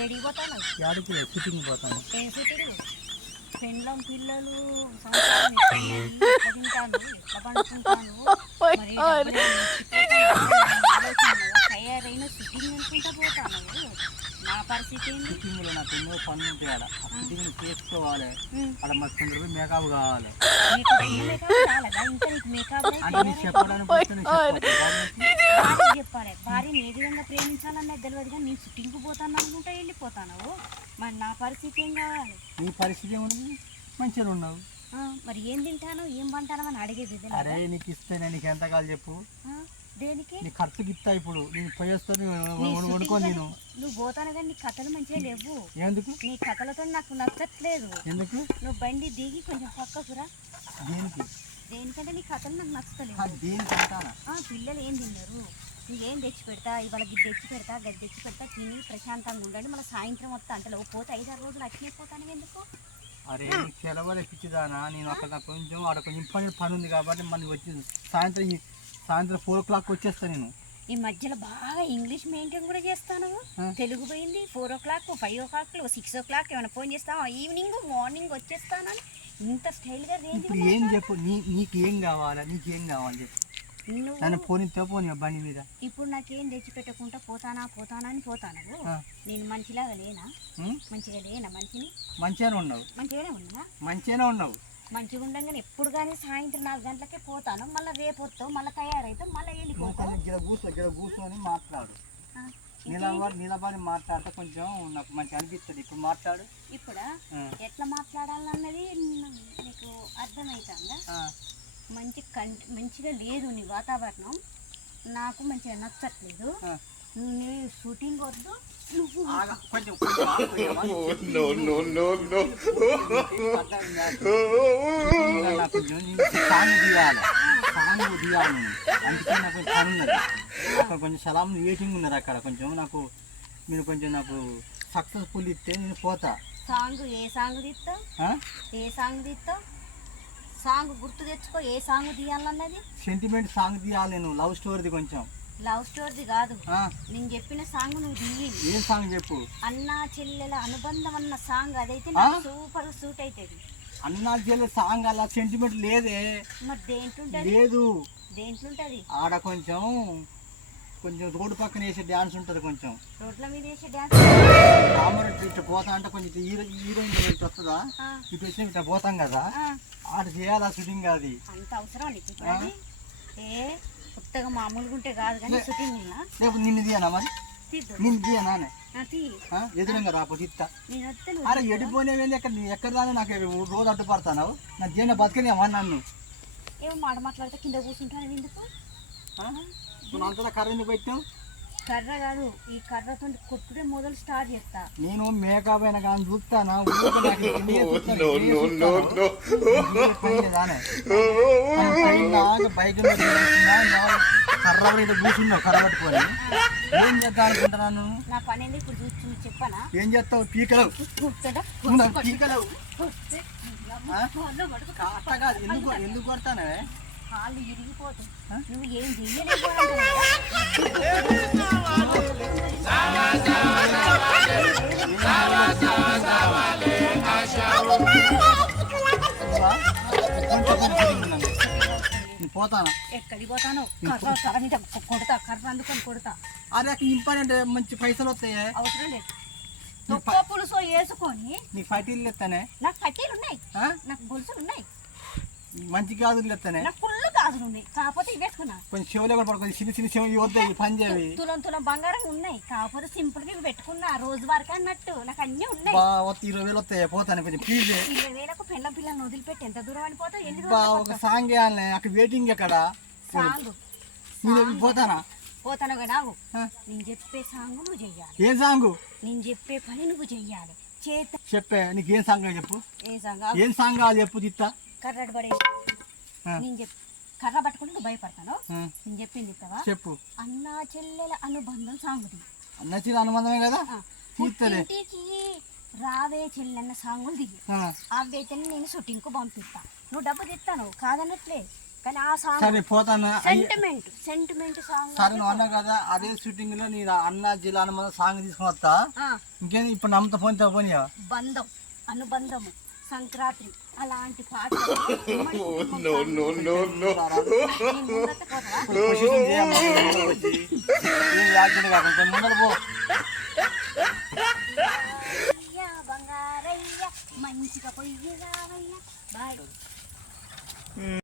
ఏడిపోతాను యాడికి షూటింగ్ పోతాను. ఏం సిటీలు పెండ్లం పిల్లలు సంసారం తింటాను మరి తయారైన సిట్టింగ్ అనుకుంటా పోతాను నా పరిస్థితి ఏంది? షూటింగ్లో నాకు ఎన్నో పనులు ఉంటాయి ఆడ. చేసుకోవాలి. ఆడ మస్తు తొందరగా మేకప్ కావాలి. అంటే నీకు చెప్పడానికి. భార్య చెప్పాలి. భార్యని ఏ విధంగా ప్రేమించాలన్నది తెలియదు కానీ నేను షూటింగ్కి పోతాను అనుకుంటా వెళ్ళిపోతాను. మరి నా పరిస్థితి ఏం కావాలి? నీ పరిస్థితి ఏముంది? మంచిగా ఉన్నావు. ఆ, మరి ఏం తింటాను? ఏం పంటాను అని అడిగేది అరే నీకు ఇస్తే నేను నీకు ఎంత కావాలి చెప్పు. దేనికి? నీ ఖర్చుకి ఇస్తా ఇప్పుడు నేను shooting నేను నువ్వు పోతాను కానీ నీ కథలు మంచిగా లేవు. ఎందుకు? నీ కథలతో నాకు నచ్చట్లేదు. ఎందుకు? నువ్వు బండి దిగి కొంచెం పక్కకురా. దేనికి? దేనికంటే నీ కథలు నాకు నచ్చలేదు దేనికి ఆ, పిల్లలు ఏం తిన్నారు? నువ్వేం తెచ్చి పెడతా? ఇవాళ గిద్ద తెచ్చి పెడతా గది తెచ్చి పెడతా తిని ప్రశాంతంగా ఉండండి మళ్ళీ సాయంత్రం వస్తా అంటే పోతే ఐదారు రోజులు అట్లే పోతాను ఎందుకు? అరే సెలవులు పిచ్చిదానా. నేను అక్కడ కొంచెం ఆడ కొంచెం పని పని ఉంది కాబట్టి మనకి వచ్చింది సాయంత్రం సాయంత్రం ఫోర్ ఓ క్లాక్ వచ్చేస్తా నేను. ఈ మధ్యలో బాగా ఇంగ్లీష్ మెయింటైన్ కూడా చేస్తాను. తెలుగు పోయింది four o'clock five o'clock six o'clock ఏమైనా ఫోన్ చేస్తావా? ఈవినింగ్ మార్నింగ్ వచ్చేస్తానని ఇంత స్టైల్గా రేంజ్ ఇప్పుడు ఏం చెప్పు నీ నీకు ఏం కావాలా? నీకు ఏం కావాలి చెప్పు నన్ను పోనితో పోనీ బండి మీద. ఇప్పుడు నాకేం తెచ్చి పెట్టకుండా పోతానా పోతానా అని పోతాను. నేను మంచిలాగా లేనా? మంచిగా లేనా మంచిని? మంచిగానే ఉన్నావు. మంచిగానే ఉన్నా మంచిగానే ఉన్నావు. మంచిగా ఉండగానే ఎప్పుడు కానీ సాయంత్రం నాలుగు గంటలకే పోతాను. మళ్ళీ రేపు వస్తావు మళ్ళీ తయారైతావు మళ్ళీ కూర్చో కూర్చొని మాట్లాడు. నిలబడి నిలబడి మాట్లాడితే కొంచెం నాకు మంచిగా అనిపిస్తుంది. ఇప్పుడు మాట్లాడు. ఇప్పుడా. ఎట్లా మాట్లాడాలన్నది నీకు అర్థమవుతుందా. మంచి కం మంచిగా లేదు నీ వాతావరణం. నాకు మంచిగా నచ్చట్లేదు. నీ షూటింగ్ వద్దు. కొంచెం సాంగ్ తీయాలి. అందుకే నాకు కొంచెం పని ఉన్నది అక్కడ కొంచెం సలాం వెయిటింగ్ ఉన్నారు అక్కడ కొంచెం నాకు మీరు కొంచెం నాకు సక్సెస్ఫుల్ ఇస్తే నేను పోతా సాంగ్ ఏ సాంగ్ తీస్తావు? ఏ సాంగ్ తీస్తావు? సాంగ్ గుర్తు తెచ్చుకో ఏ సాంగ్ తీయాలన్నది? సెంటిమెంట్ సాంగ్ తీయాలి నేను లవ్ స్టోరీది కొంచెం. లవ్ స్టోరీది కాదు? నేను చెప్పిన సాంగ్ నువ్వు ఏం సాంగ్ చెప్పు? అన్నా చెల్లెల అనుబంధం అన్న సాంగ్ అదైతే సూపర్ సూట్ అవుతుంది అన్నా చెల్లె సాంగ్ అలా సెంటిమెంట్ లేదే. మరి దేంట్లో లేదు. దేంట్లో ఉంటుంది ఆడ కొంచెం కొంచెం రోడ్డు పక్కన వేసే డ్యాన్స్ ఉంటుంది కొంచెం. రోడ్ల మీద వేసే డ్యాన్స్ రామర్ ఇట్లా పోతా అంటే కొంచెం హీరో హీరోయిన్ ఇటు వస్తుందా? ఇటు వచ్చి ఇట్లా పోతాం కదా? ఆడ చేయాలా షూటింగ్ అది? అంత అవసరం ఏ? కొత్తగా మామూలుగా ఉంటే కాదు కానీ షూటింగ్ రేపు నిన్ను తీయనా మరి? నిన్ను తీయనా? ఎదురుగా నేను వస్తే అరే నువ్వు ఎడిపోయినవి ఎక్కడ ఎక్కడ రాని నాకు రోజు అడ్డుపడతావు నా జీవన బతకనియమ్మా నన్ను? ఏమో మాట మాట్లాడితే కింద కూర్చుంటాను ఎందుకు? నువ్వు అంతలా పెట్టావు కర్ర కాదు ఈ కర్రతో కొట్టుడే మొదలు స్టార్ట్ చేస్తా. నేను మేకప్ అయినా కానీ చూస్తానా? బైక్ మీద కర్ర ఇట్లా కూర్చున్నావు కర్ర పట్టుకొని. ఏం చేద్దాం అనుకుంటున్నాను నా పని ఏంది ఇప్పుడు చూసి చూసి చెప్పానా? ఏం చేస్తావు? పీకలు. కూర్చోదా? నువ్వు నాకు పీకలు. కొడితే ఆ? కాళ్ళు పట్టుకో. అట్ట కాదు. ఎందుకు ఎందుకు కొడతానే కాళ్ళు ఇరిగిపోతాయి? నువ్వు ఏం పోతానా? ఎక్కడికి పోతాను? కర్ర మీద కొడతా కర్ర అందుకొని కొడతా. అక్కడ ఇంపార్టెంట్ మంచి పైసలు వస్తాయి. అవసరం లేదు. పులుసు వేసుకొని నీకు ఫైటీలు ఎత్తానే నాకు కట్టెలు ఉన్నాయి. ఆ? నాకు గొలుసులు ఉన్నాయి. మంచి గాజులు ఎత్తానే నాకు గాజులు ఉన్నాయి కాకపోతే ఇవి వేసుకున్నా కొంచెం చెవులు కూడా పడుతుంది చిన్న చిన్న చెవులు వద్దాయి పని చేవి తులం తులం బంగారం ఉన్నాయి. కాకపోతే సింపుల్గా ఇవి పెట్టుకున్నా రోజు వరకు అన్నట్టు. నాకు అన్ని ఉన్నాయి. బా వత్త ఇరవై వేలు వస్తాయి? పోతాను కొంచెం ప్లీజ్ ఇరవై వేలకు పిల్ల పిల్లల్ని వదిలిపెట్టి ఎంత దూరం అని పోతావు ఎన్ని బా రోజులు ఒక సాంగ్ అక్కడ వెయిటింగ్ పోతానా? పోతాను కదా? నేను చెప్పే సాంగ్ నువ్వు చెయ్యాలి. ఏం సాంగ్? నేను చెప్పే పని నువ్వు చెయ్యాలి. చేత చెప్పే నీకు ఏం సాంగ్ చెప్పు? ఏ సాంగ్? ఏం సాంగ్ చెప్పు తిత్తా. కర్రడు పడే. నేను కర్ర పట్టుకుంటే నువ్వు భయపడతాను నేను చెప్పింది ఇస్తావా చెప్పు. అన్నా చెల్లెల అనుబంధం సాంగుది. నచ్చిన అనుబంధమే కదా? పుట్టింటికి రావే చెల్లెన్న సాంగులు దిగి. వేతని నేను షూటింగ్కు పంపిస్తా. నువ్వు డబ్బు తెస్తాను కాదన్నట్లే కానీ ఆ సాంగ్ సరే పోతాను. సెంటిమెంట్ సెంటిమెంట్ సాంగ్ సరే నువ్వు అన్నా కదా అదే షూటింగ్లో నేను అన్న జిల్లా సాంగ్ తీసుకుని వస్తా. ఇప్పుడు నమ్మత పోతే పోనీ బంధం అనుబంధము. సంక్రాంతి అలాంటి మంచిగా పొయ్యి బాయ్